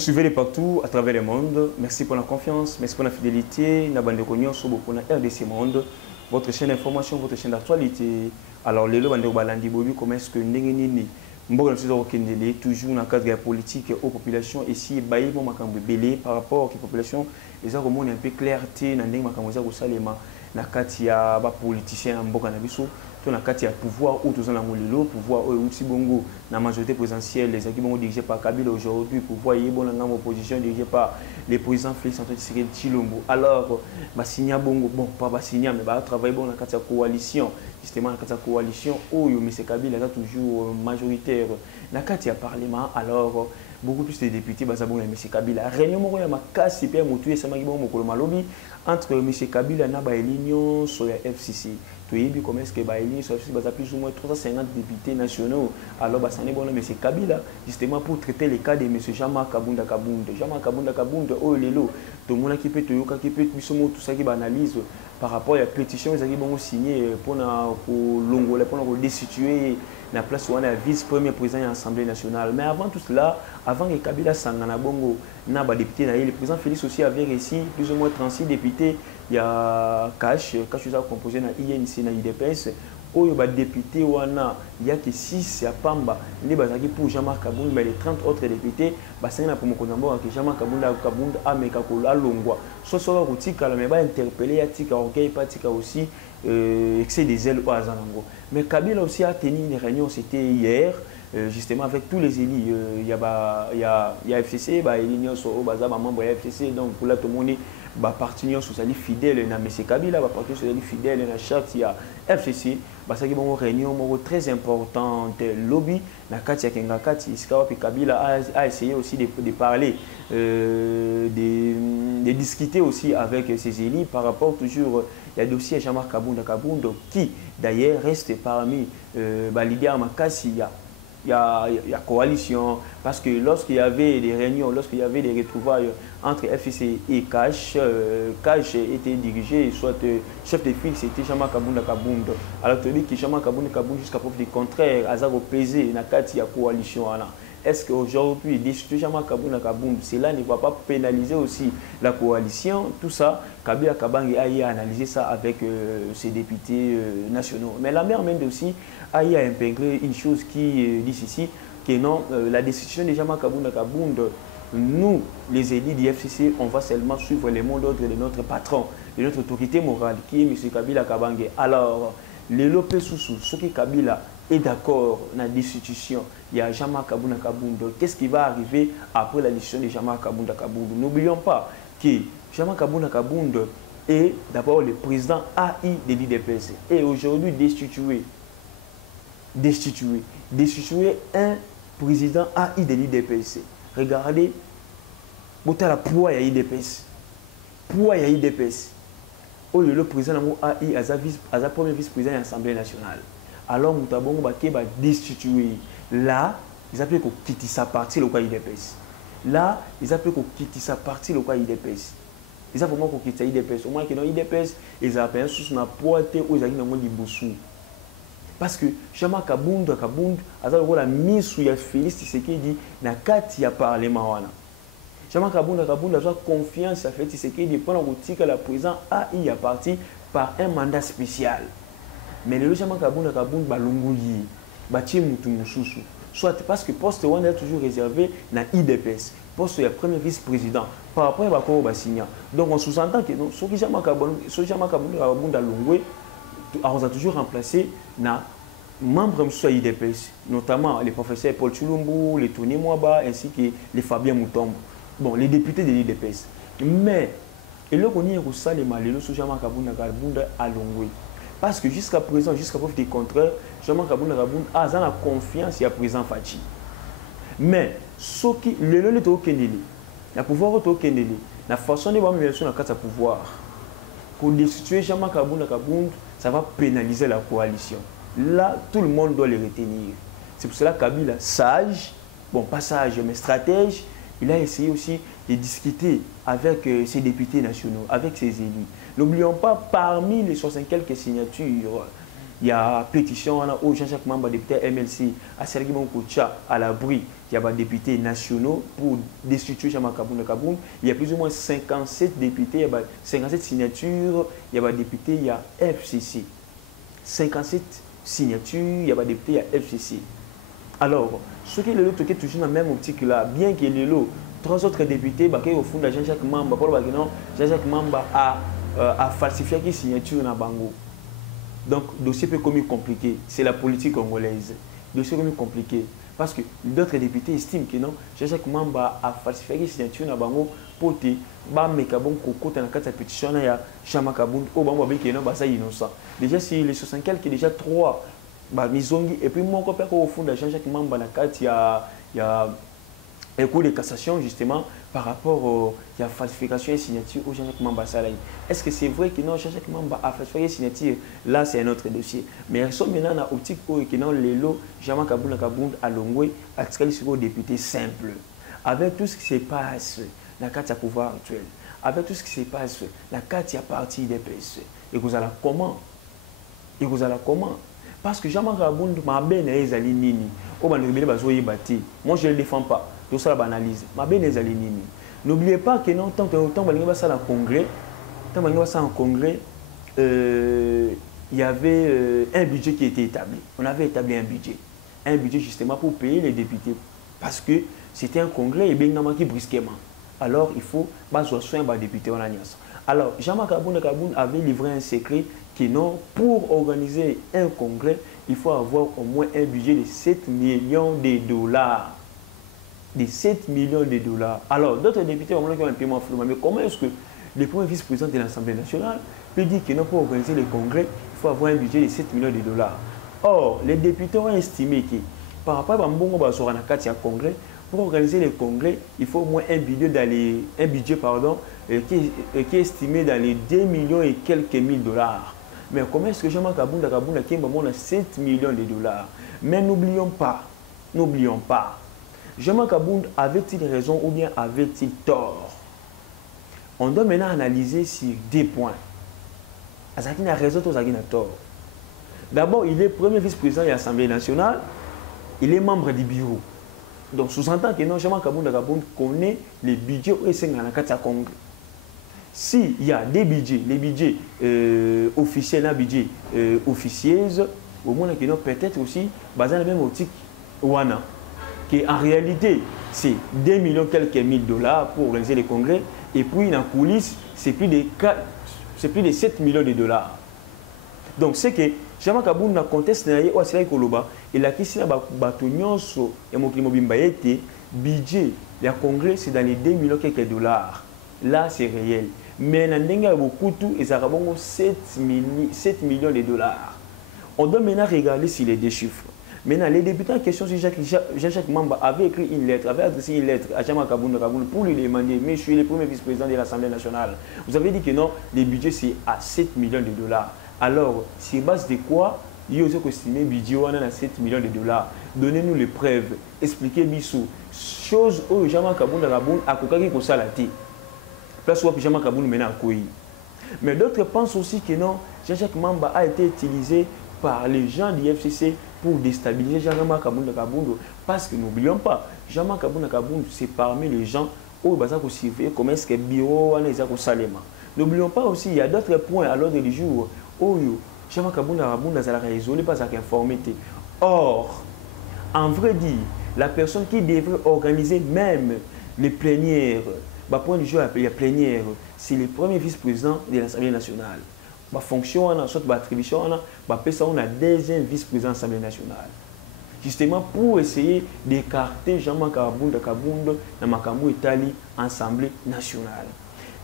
suivez les partout à travers le monde. Merci pour la confiance, merci pour la fidélité. Nabande Konyo, Sobo pour la RDC Monde, votre chaîne d'information, votre chaîne d'actualité. Alors, les lois de Balandi Bobi, comment est-ce que Nengenini, toujours dans le cadre de la politique aux populations, ici, Baï, bon, belé par rapport aux populations, les gens ont un peu clarté dans les Makamosa au Salema, dans le cadre de politiciens en Bokanabiso. Dans le cadre du pouvoir où tous les pouvoir où Bongo, la majorité présidentielle, les équipes dirigés par Kabila aujourd'hui, pouvoir y bon dans l'opposition dirigée par les présidents Félix Antoine Tshisekedi Tshilombo. Alors, Bassinia Bongo, bon, pas Bassinia, mais travailler bon dans le cadre de la coalition, justement dans le cadre de la coalition où M. Kabila est toujours majoritaire. Dans le cadre du Parlement, alors, beaucoup plus de députés, M. Kabila. Réunion, il y a ma casse, c'est Moutou et Samagibon Mokolomalobi entre M. Kabila et l'Union sur la FCC. Comment est-ce que Baïli soit plus ou moins 350 députés nationaux. Alors, M. Kabila, justement pour traiter les cas de M. Jean-Marc Kabunda Kabunda. Jean-Marc Kabunda Kabunda, oh lélo, tout le monde qui peut tout ça qui analyse par rapport à la pétition qui ont signé pour destituer la place où on a vice-premier président de l'Assemblée nationale. Mais avant tout cela, avant que Kabila Sangana Bongo, n'a pas député, le président Félix aussi avait réussi plus ou moins 36 députés. Il y a Cash qui a composé dans l'INC, dans l'IDPS. Il y a des députés, il y a que 6 à Pamba. Il y a pour Jean-Marc Kabounda, mais les 30 autres députés, c'est pour mon que Jean-Marc Kabounda a mis à Longwa. Soit sur la tika, mais va interpeller, tika, ok, pas tika aussi, excès des ailes au Azanango. Mais Kabila aussi a tenu une réunion, c'était hier, justement avec tous les élus. Il y a FCC, il y a membre de FCC, donc pour là tout le monde. Partenaires socialistes fidèles à M. Kabila, partenaires socialistes fidèles à chaque FCC, c'est une réunion très importante. Lobby, Kabila a essayé aussi de parler, de discuter aussi avec ses élus par rapport toujours il y a le dossier Jean-Marc Kabunda Kabunda qui d'ailleurs reste parmi les leaders Makassi. Il y a coalition, parce que lorsqu'il y avait des réunions, lorsqu'il y avait des retrouvailles entre FCC et Cash, Cash était dirigé, soit chef de file, c'était Jean-Marc Kabunda Kabunda. Alors, tu dis que Jean-Marc Kabunda Kabunda, jusqu'à preuve du contraire, a pesé dans la coalition. Est-ce qu'aujourd'hui, Jean-Marc Kabunda Kabunda, cela ne va pas pénaliser aussi la coalition? Tout ça, Kabila Kabangi a analysé ça avec ses députés nationaux. Mais la mère même aussi a intégré une chose qui dit ici, que non, la décision de Jean-Marc Kabunda Kabunda, nous, les élus du FCC, on va seulement suivre les mots d'ordre de notre patron, de notre autorité morale, qui est M. Kabila Kabangi. Alors, les Lopé Soussou, ce qui Kabila est d'accord dans la destitution, il y a Jean-Marc Kabunda Kabunda. Qu'est-ce qui va arriver après la décision de Jean-Marc Kabunda Kabunda? N'oublions pas que Jean-Marc Kabunda Kabunda est d'abord le président AI de l'IDPS. Et aujourd'hui, destituer un président AI de l'IDPS. Regardez, la poids de l'IDPS. Poids de l'IDPS. Le président AI a premier vice-président de l'Assemblée nationale. Alors, nous avons destitué. Là, ils appellent qu'on quitte sa partie le cas IDPS. Là, ils appellent qu'on quitte sa partie le cas IDPS. Ils appellent qu'on quitte IDPS. Au moins que dans IDPS, ils appellent sous la pointe où ils ont dit Boussou. Parce que Jean-Marc Kabunda a mis sous Félix Tshisekedi dans le Parlement. Jean-Marc Kabunda a confiance à Félix Tshisekedi pendant que la présidence a parti par un mandat spécial. Mais le Jean-Marc Kabunda balongoyi, bâti Moutoumoussou. Soit parce que le poste est toujours réservé dans l'IDPS. Poste est premier vice-président. Par rapport à Bakoro Bassigna. Donc on sous-entend que ce que Jean-Marc Kabunda Longwe, on a toujours remplacé dans membres de l'IDPS, notamment les professeurs Paul Chulumbu, les Tony Mwaba, ainsi que les Fabien Moutombo. Bon, les députés de l'IDPS. Mais, et là, on y a ça, les malheureux, Jean-Marc Kabunda à Longwe. Parce que jusqu'à présent, jusqu'à preuve du contraire, Jean-Marc Kabunda a la confiance à président Fachi. Mais, ce qui le la pouvoir au Kendele, la façon de voir la pouvoir, pour destituer Jean-Marc Kabunda, ça va pénaliser la coalition. Là, tout le monde doit les retenir. C'est pour cela que Kabila, sage, bon, pas sage, mais stratège, il a essayé aussi de discuter avec ses députés nationaux, avec ses élus. N'oublions pas, parmi les 60 quelques signatures il y a pétition où Jean-Jacques Mamba, député MLC, a servi mon coach à l'abri. Il y a des députés nationaux pour destituer Jean-Marc Kaboun. Il y a plus ou moins 57 députés, il y a 57 signatures, il y a des députés, il y a FCC. 57 signatures, il y a des députés, il y a FCC. Alors, ce qui est le toujours dans la même optique là, bien qu'il y ait le 3 autres députés, au fond de Jean-Jacques Mamba, Jean-Jacques Mamba a falsifié les signatures dans Bango. Donc, le dossier peut être compliqué. C'est la politique congolaise. Le dossier est compliqué. Parce que d'autres députés estiment que non, Jean-Jacques Mamba a falsifié les signatures dans Bango pour que Mekabon Koko dans la pétition de Jean-Marc Kaboun au Bango qui est innocent. Déjà, si les 64, il y a déjà 3 et puis mon copain au fond de Jean-Jacques Mamba il y a un cours de cassation justement par rapport à la falsification et signature au Jean-Jacques Mamba Salaï. Est-ce que c'est vrai que non, Jean-Jacques Mamba a falsifié signature? Là, c'est un autre dossier. Mais ils sont maintenant dans l'optique où les lots, Jean-Marc Kaboun à Longwe, à Tkali député simple. Avec tout ce qui se passe dans la carte à pouvoir actuel, avec tout ce qui se passe dans la carte à partir des PS, et vous allez comment? Et vous allez comment? Parce que Jean-Marc Kaboun m'a bien ezali nini. Moi je ne le défends pas. Tout ça l'analyse. M'a bien ezali nini. N'oubliez pas que non, tant que ça dans congrès, il y avait un budget qui était établi. On avait établi un budget justement pour payer les députés parce que c'était un congrès et bien qui brusquement. Alors il faut soin des députés en alliance. Alors Jean-Marc Kaboun avait livré un secret que non, pour organiser un congrès, il faut avoir au moins un budget de 7 millions de dollars. De 7 millions de dollars. Alors, d'autres députés ont un paiement flou. Mais comment est-ce que le premier vice-président de l'Assemblée nationale peut dire que non, pour organiser le congrès, il faut avoir un budget de 7 millions de dollars? Or, les députés ont estimé que par rapport à Mbongo Basorana Katia Congrès, pour organiser le congrès, il faut au moins un budget qui est estimé dans les 2 millions et quelques mille dollars. Mais comment est-ce que Jean-Marc Kaboun a 7 millions de dollars? Mais n'oublions pas, Jean-Marc Kaboun avait-il raison ou bien avait-il tort? On doit maintenant analyser sur 2 points. Azaki a raison ou Azaki a tort? D'abord, il est premier vice-président de l'Assemblée nationale, il est membre du bureau. Donc, sous-entend que non, Jean-Marc Kaboun connaît les budgets au Sénégal Congrès. S'il y a des budgets, les budgets officiels, les budgets officiels, au moins peut-être aussi basé dans la même optique Wana, qui en réalité c'est 2 millions quelques mille dollars pour organiser les congrès, et puis dans la coulisse c'est plus de 7 millions de dollars. Donc c'est que Jean-Marc Kaboun na conteste na ye wasila koloba et la kisi na bato nyonso ya mokili mobimba yete budget ya congrès c'est dans les 2 millions quelques dollars. Là c'est réel. Mais na ndenga beaucoup tout et ça rabongo 7 millions de dollars. On doit maintenant regarder sur les 2 chiffres. Maintenant, les députés en question, Jean-Jacques Mamba avait écrit une lettre, avait adressé une lettre à Jean-Marc Kaboun pour lui demander, mais je suis le premier vice-président de l'Assemblée nationale. Vous avez dit que non, les budgets c'est à 7 millions de dollars. Alors, sur base de quoi, il y a aussi estimé le budget à 7 millions de dollars. Donnez-nous les preuves, expliquez-nous. Chose où Jean-Marc Kaboun a coupé pour ça la tête. Place où Jean-Marc Kaboun maintenant à Koyi. Mais d'autres pensent aussi que non, Jean-Jacques Mamba a été utilisé par les gens du FCC pour déstabiliser Jean-Marc Kaboun parce que n'oublions pas, Jean-Marc Kaboun c'est parmi les gens où il faut surveiller comment est-ce que le bureau est au Salema. N'oublions pas aussi, il y a d'autres points à l'ordre du jour où Jean-Marc Kaboun est isolé par sa conformité. Or, en vrai dire, la personne qui devrait organiser même les plénières, point du jour la plénière, c'est le premier vice-président de l'Assemblée nationale. Ma fonction, on a sorte d'attribution, on a deuxième vice-président de l'Assemblée nationale. Justement pour essayer d'écarter Jean-Marc Kaboun dans Makambo Italie, Assemblée nationale.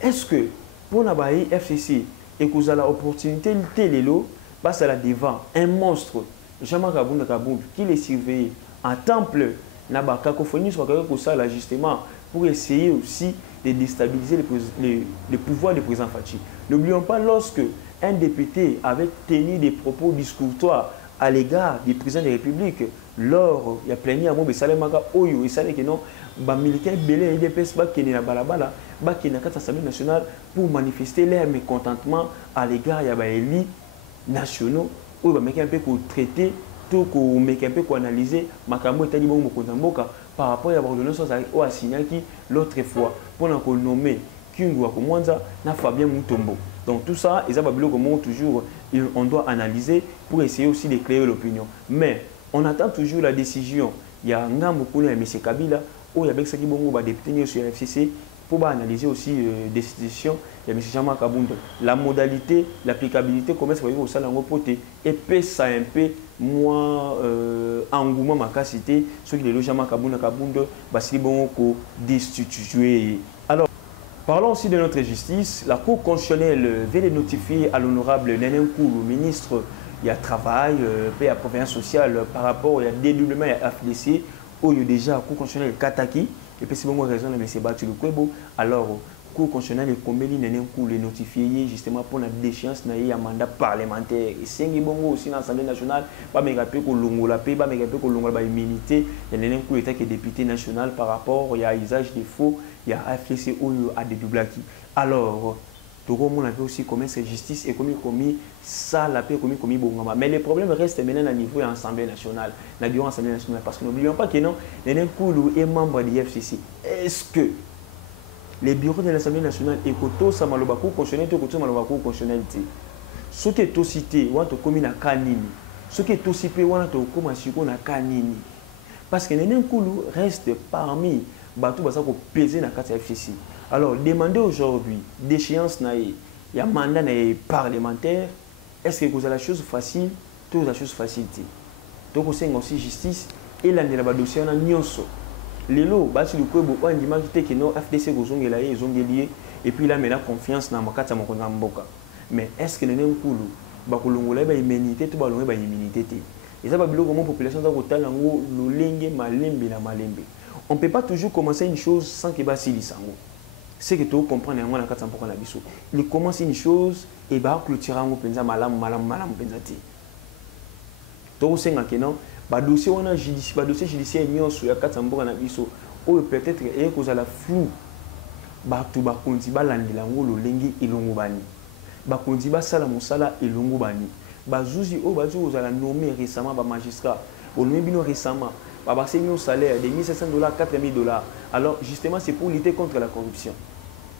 Est-ce que pour la FCC et que vous avez l'opportunité de télélo, passe à la devant un monstre, Jean-Marc Kaboun qui les surveille en temple, na ba cacophonie soit ça justement pour essayer aussi de déstabiliser le pouvoir du président Fachi. N'oublions pas lorsque un député avait tenu des propos discourtoires à l'égard du président de la République lors il y a plénière à Salemaka Oyo et savait que non les militaires belé et DPS qui na balabala qui na l'Assemblée nationale pour manifester leur mécontentement à l'égard il y a élus nationaux oyo bameki un peu traiter tout ko meki un peu ko analyser makambo etali bongo mokonzi mboka par rapport à l'ordonnance oyo asignaki l'autre fois pour na ko nommer Kingu Akomwanza na Fabien Mutombo. Donc tout ça, ils ont toujours, on doit analyser pour essayer aussi d'éclairer l'opinion. Mais on attend toujours la décision. Il y a un gars qui M. Kabila, où il y a des députés sur la FCC pour analyser aussi des décisions. Il y a M. Jean Kabunda. La modalité, l'applicabilité, comment est-ce que vous allez au poté et puis ça un peu moins engouement ma cité, ceux qui les Jean Kabunda Kabunda, Basili Bongo destitué. Alors, parlons aussi de notre justice. La Cour constitutionnelle vient de notifier à l'honorable Néné Nkoulou, ministre du Travail et de la province sociale, par rapport au dédoublement et à FDC, où il y a déjà la Cour constitutionnelle Kataki, et puis c'est bon raison de M. Batu Kwebo. Alors, la Cour constitutionnelle est comme Néné Nkoulou est notifié justement pour la déchéance d'un mandat parlementaire. Et c'est un bon aussi dans l'Assemblée nationale, pas me rappeler que l'Ongola paix, pas me rappeler que l'Ongola immunité. Néné Nkoulou était député national par rapport à usage des faux. Il y a FDC où il y a des doublaki. Alors, tout le monde a aussi commis cette justice et commis ça, la paix, commis Bongama. Mais le problème reste maintenant à niveau de l'Assemblée nationale. L'Assemblée nationale. Parce que n'oublions pas que non, Néné Nkoulou est membre de l'IFCC. Est-ce que les bureaux de l'Assemblée nationale écoutent ça, Malobakou, constitutionnel, écoutent Malobakou, constitutionnalité. Ce qui est tout cité, on a commis na Kanini. Ce qui est tout cité, on a commis na Kanini. Parce que Néné Nkoulou reste parmi Batou Basa ko peser na carte FCC. Alors, demandez aujourd'hui d'échéance il y a un mandat parlementaire. Est-ce que vous avez la chose facile? Tout la chose facilité. Donc, vous avez aussi justice et là, il y a un dossier en nyonso. Les lots, basi le kwebo, on dit que non FDC gozongela ils ont lié et puis là, mais la confiance dans makata mokonza mboka. Mais est-ce que Néné Nkoulou bakolongola ba immunité tout balongola ba immunité té? Et ça va bilo comment population za kotala ngo lolenge malembe na malembe. On ne peut pas toujours commencer une chose sans qu'il y ait des sango. C'est que tu comprends il commence une chose et il va clôturer un peu malam. Tu sais que non, le dossier judiciaire sur la carte peut-être et cause à la flou. Tu vas continuer à l'andilango le lengi ilongobani. Ba continuer à sala musala ilongobani. Ba zuzi o ba zuzi la nommé récemment ba magistrat. On nommé bino récemment. C'est un salaire de $1 500, $4 000. Alors, justement, c'est pour lutter contre la corruption.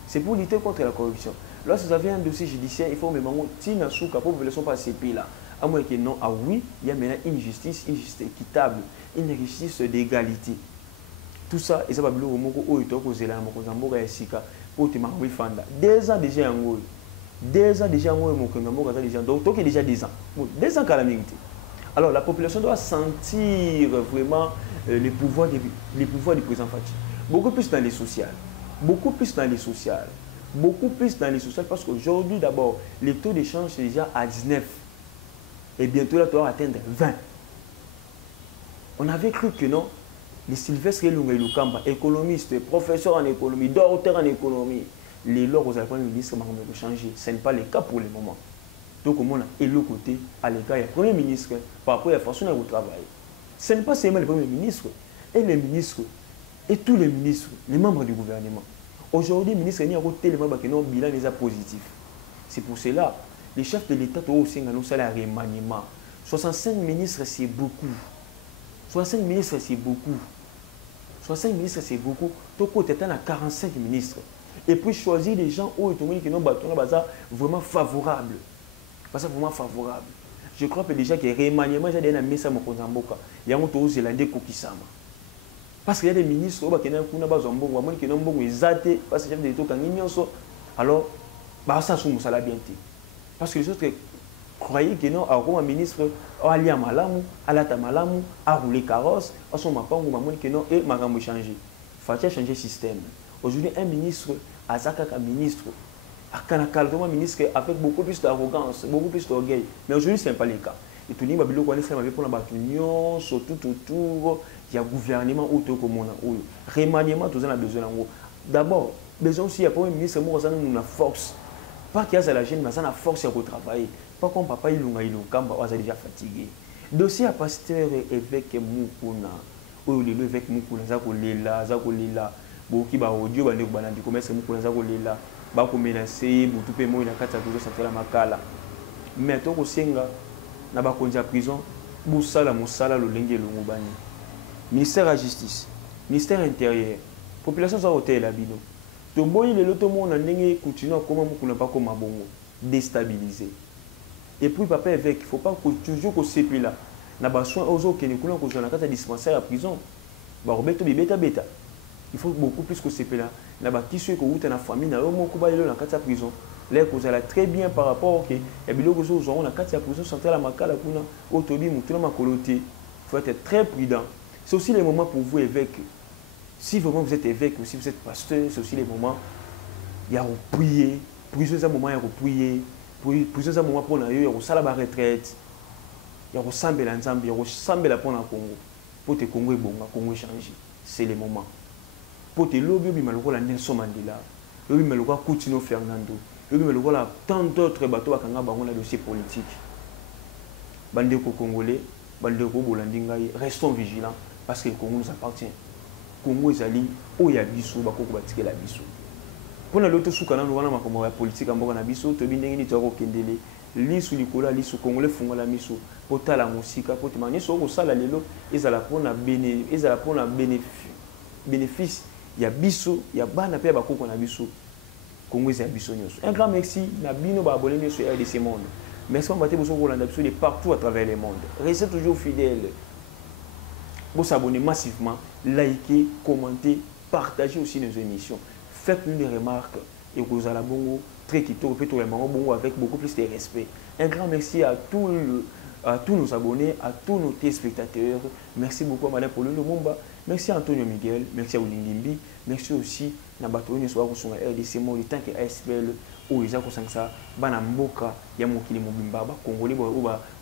C'est pour lutter contre la corruption. Lorsque vous avez un dossier judiciaire, il faut me demander si la population pas CP là. À moins que non, ah oui, il y a maintenant une justice équitable, une justice d'égalité. Tout ça, et ça va bien au Moko, au Itoko, Zela, Moko, Zamboga, Sika, pour te marrer Fanda. 2 ans déjà en Gaulle. 2 ans déjà en Gaulle, Moko, Zamboga, déjà. Donc, il y a déjà 2 ans. 2 ans qu'à la vérité. Alors la population doit sentir vraiment les pouvoirs du président Fathi. Beaucoup plus dans les sociales. Beaucoup plus dans les sociales. Beaucoup plus dans les sociales parce qu'aujourd'hui d'abord, le taux d'échange est déjà à 19. Et bientôt là, tu vas atteindre 20. On avait cru que non, les Sylvestre Elunga Lukamba, économiste, professeur en économie, docteur en économie, les lois aux Alpes ministres vont changer. Ce n'est pas le cas pour le moment. Donc, on a l'autre côté, à l'égard, il y a le Premier ministre par rapport à la façon dont vous travaillez. Ce n'est pas seulement le Premier ministre et les ministres et tous les ministres, les membres du gouvernement. Aujourd'hui, le ministre a côté les membres qui ont un bilan déjà positif. C'est pour cela, les chefs de l'État ont aussi un salaire remaniement. 65 ministres, c'est beaucoup. 65 ministres, c'est beaucoup. 65 ministres, c'est beaucoup. Donc, on est à 45 ministres. Et puis, choisir des gens qui ont vraiment favorables. Parce que vraiment favorable. Je crois que déjà que remaniement, j'ai déjà mis ça mon Mboka. Il y a un autre Zélandais Kokisama. Parce qu'il y a des ministres qui ont bazombo, qui ont bon exaté parce que j'ai des trucs en ignoso. Alors, bah ça sous ça la bien. Parce que les autres croyaient que non, un ministre ali à malamu, alata malamu, a rouler carrosse, à son mapan ou mamon que non et magambo changer. Faut changer le système. Aujourd'hui, un ministre, Azaka un ministre. Un ministre avec beaucoup plus d'arrogance, beaucoup plus d'orgueil. Mais aujourd'hui, ce n'est pas le cas. Et tout le monde a besoin surtout autour du gouvernement ou tout le remaniement, tout ça, on a besoin. D'abord, besoin aussi, il y a un ministre qui a une force. Pas qu'il y a la jeune, mais ça a la force pour travailler. Pas comme papa, il est déjà fatigué. Dossier à pasteur évêque Moukouna, ou l'évêque Moukouna, Zakolela, Boki Audio, Bandik, commerce Moukouna, Zakolela. Bako menacer butu pe mo ina kata toujours central makala mais to ko senga na ba konja prison busala musala lolenge longobani ministère de la justice ministère intérieur population za hôtel la bino to boyi le loto mona ndenge continue comment mukuna pas comme bongo déstabiliser et puis papa évêque il faut pas que toujours que c'est là na ba soin ozo ke nikuna ko zona kata dispensaire à prison ba robeto beta beta il faut beaucoup plus que c'est là na ba kisu ko uta na famille na yo moko ba yelo na kata prison là que ça très bien par rapport que et biloko zo zo na kata prison centrale la makala kuna otobi mutuna makolote. Il faut être très prudent. C'est aussi les moments pour vous évêque. Si vraiment vous êtes évêque ou si vous êtes pasteur, c'est aussi les moments il y a à prier, plusieurs moments il y a à prier, plusieurs moments pour il y a à la retraite. Il y a ressemble à l'ensemble, il y a ressemble à pour le Congo. Pour te Congo est bon, Congo changer. C'est les moments. Pour te lobby, il y a Nelson Mandela, il y a Coutinho Fernando, il y a tant d'autres bateaux qui ont un dossier politique. Bandeko Congolais, Bandeko Bolandingaï, restons vigilants parce que le Congo nous appartient. Le Congo est allé où il y a Bissou, Bako Batike la Bissou. Pour l'autre sous canal, nous avons la politique en Bogana Bissou, tu viens de dire Kendele. Lisu likola lisu congolais funga la miso pota la musika pota mani so ko sala lelo ezala pona bénéfice ya biso ya bana pe bakoko na biso Congo ya biso nyoso. Un grand merci na bino ba abonné sur RDC Monde. Merci pour vous Rolanda biso de partout à travers le monde. Restez toujours fidèles. Vous s'abonnez massivement, likez, commentez, partagez aussi nos émissions. Faites-nous des remarques et vous allez bongo très quito bongo avec beaucoup plus de respect. Un grand merci à tous nos abonnés, à tous nos téléspectateurs. Merci beaucoup à Madame Pauline Lumumba. Merci à Antonio Miguel. Merci à Oulindimbi. Merci aussi à Batoine Soir sur RDC Monde, tant que ASPL ou les gens qui ça, Banamboka, Yamokili Mobimba, Congolais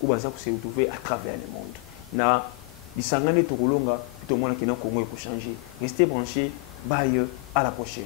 ou Baza se retrouver à travers le monde. Na Bisangane Tokolonga, tout le monde qui est dans le Congo pour changer. Restez branchés. Bye, à la prochaine.